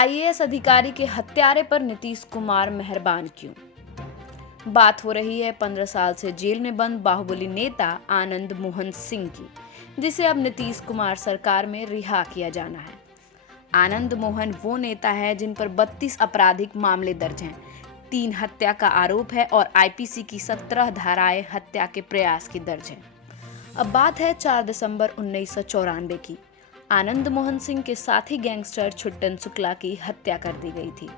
IAS अधिकारी के हत्यारे पर नीतीश कुमार मेहरबान क्यों? बात हो रही है 15 साल से जेल में बंद बाहुबली नेता आनंद मोहन सिंह की, जिसे अब नीतीश कुमार सरकार में रिहा किया जाना है। आनंद मोहन वो नेता है जिन पर 32 आपराधिक मामले दर्ज हैं, 3 हत्या का आरोप है और आईपीसी की 17 धाराएं हत्या के प्रयास की दर्ज हैं। अब बात है 4 दिसंबर 1994 की। आनंद मोहन सिंह के साथी गैंगस्टर छुट्टन शुक्ला की हत्या कर दी गई थी।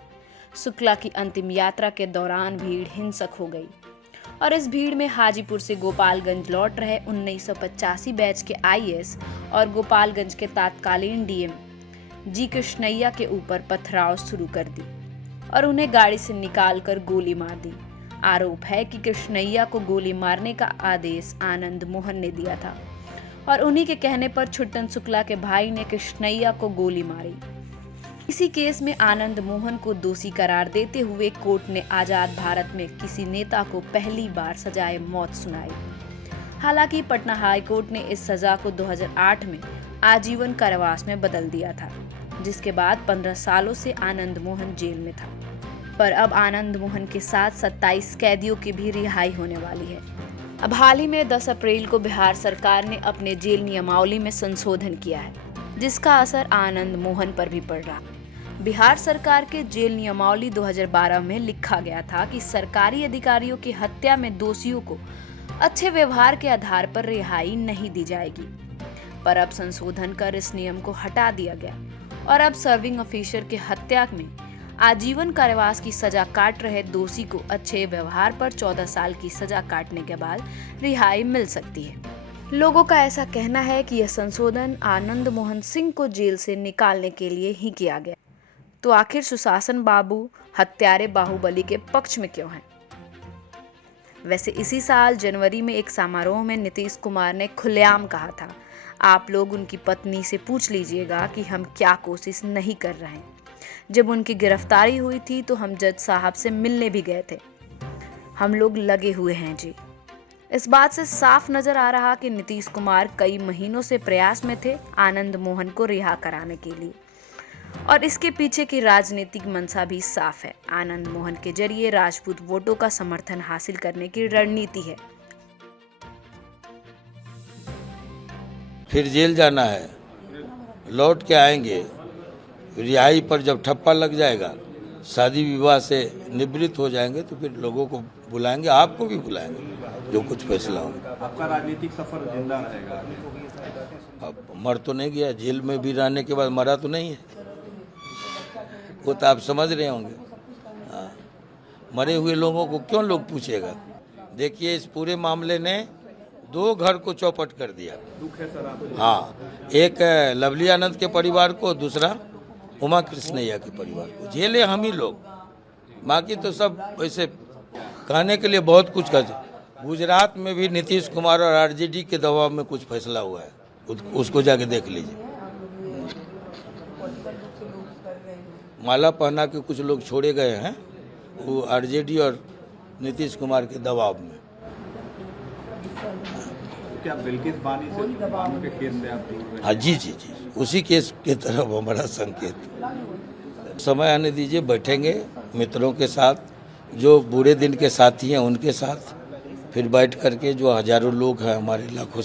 शुक्ला की अंतिम यात्रा के दौरान भीड़ हिंसक हो गई और इस भीड़ में हाजीपुर से गोपालगंज लौट रहे 1985 बैच के आईएएस और गोपालगंज के तत्कालीन डीएम जी कृष्णैया के ऊपर पथराव शुरू कर दी और उन्हें गाड़ी से निकालकर गोली मार दी। आरोप है कि कृष्णैया को गोली मारने का आदेश आनंद मोहन ने दिया था और उन्हीं के कहने पर छुट्टन शुक्ला के भाई ने कृष्णैया को गोली मारी। इसी केस में आनंद मोहन को दोषी करार देते हुए कोर्ट ने आजाद भारत में किसी नेता को पहली बार सजाए मौत सुनाई। हालांकि पटना हाई कोर्ट ने इस सजा को 2008 में आजीवन कारावास में बदल दिया था, जिसके बाद 15 सालों से आनंद मोहन जेल में था। पर अब आनंद मोहन के साथ 27 कैदियों की भी रिहाई होने वाली है। अब हाल ही में 10 अप्रैल को बिहार सरकार ने अपने जेल नियमावली में संशोधन किया है, जिसका असर आनंद मोहन पर भी पड़ रहा। बिहार सरकार के जेल नियमावली 2012 में लिखा गया था कि सरकारी अधिकारियों की हत्या में दोषियों को अच्छे व्यवहार के आधार पर रिहाई नहीं दी जाएगी। पर अब संशोधन कर इस नियम को हटा दिया गया और अब सर्विंग ऑफिसर के हत्या में आजीवन कारावास की सजा काट रहे दोषी को अच्छे व्यवहार पर 14 साल की सजा काटने के बाद रिहाई मिल सकती है। लोगों का ऐसा कहना है कि यह संशोधन आनंद मोहन सिंह को जेल से निकालने के लिए ही किया गया। तो आखिर सुशासन बाबू हत्यारे बाहुबली के पक्ष में क्यों हैं? वैसे इसी साल जनवरी में एक समारोह में नीतीश कुमार ने खुलेआम कहा था, आप लोग उनकी पत्नी से पूछ लीजिएगा कि हम क्या कोशिश नहीं कर रहे हैं। जब उनकी गिरफ्तारी हुई थी तो हम जज साहब से मिलने भी गए थे। हम लोग लगे हुए हैं जी। इस बात से साफ नजर आ रहा कि नीतीश कुमार कई महीनों से प्रयास में थे आनंद मोहन को रिहा कराने के लिए, और इसके पीछे की राजनीतिक मंशा भी साफ है। आनंद मोहन के जरिए राजपूत वोटों का समर्थन हासिल करने की रणनीति है। फिर जेल जाना है, लौट के आएंगे, रिहाई पर जब ठप्पा लग जाएगा, शादी विवाह से निवृत्त हो जाएंगे तो फिर लोगों को बुलाएंगे, आपको भी बुलाएंगे, जो कुछ फैसला होगा। आपका राजनीतिक सफर जिंदा रहेगा। अब मर तो नहीं गया, जेल में भी रहने के बाद मरा तो नहीं है, वो तो आप समझ रहे होंगे। हाँ, मरे हुए लोगों को क्यों लोग पूछेगा। देखिए, इस पूरे मामले ने 2 घर को चौपट कर दिया। दुख है सर आपको? हाँ, एक लवली आनंद के परिवार को, दूसरा उमा कृष्णैया के परिवार को। जेले हम ही लोग, बाकी तो सब वैसे कहने के लिए बहुत कुछ कहते। गुजरात में भी नीतीश कुमार और आरजेडी के दबाव में कुछ फैसला हुआ है, उसको जाके देख लीजिए। माला पहना के कुछ लोग छोड़े गए हैं, वो आरजेडी और नीतीश कुमार के दबाव में। क्या बिल्किस बानी के केस से आप दूर रहे? हाँ जी जी जी, उसी केस की तरफ हमारा संकेत। समय आने दीजिए, बैठेंगे मित्रों के साथ, जो बुरे दिन के साथी हैं उनके साथ, फिर बैठ करके जो हजारों लोग हैं हमारे, लाखों